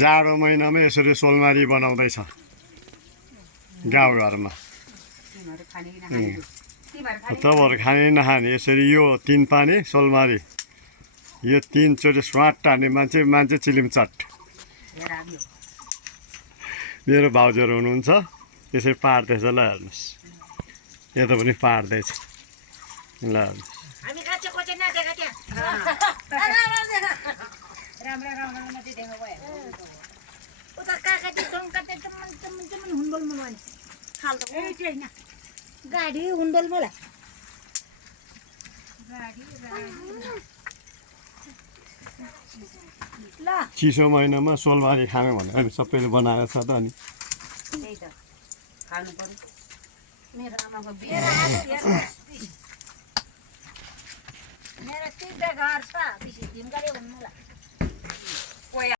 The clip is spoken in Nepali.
जाडो महिनामा यसरी सोलमारी बनाउँदैछ गाउँघरमा। तपाईँहरू खाने नखाने यसरी यो 3 पानी सोलमारी यो 3 चोटि स्वाट टार्ने मान्छे चिलिमचट। मेरो भाउजूहरू हुनुहुन्छ यसरी पार्दैछ। ल हेर्नुहोस् यता पनि पार्दैछ। ल गाडी हुन्डल मलाई चिसो महिनामा सोलमारी खानु भने अहिले सबैले बनाएको छ त। अनि मेरो आमाको बिहे मेरो 3 घर छ पिसी दिन गरे हुनु मलाई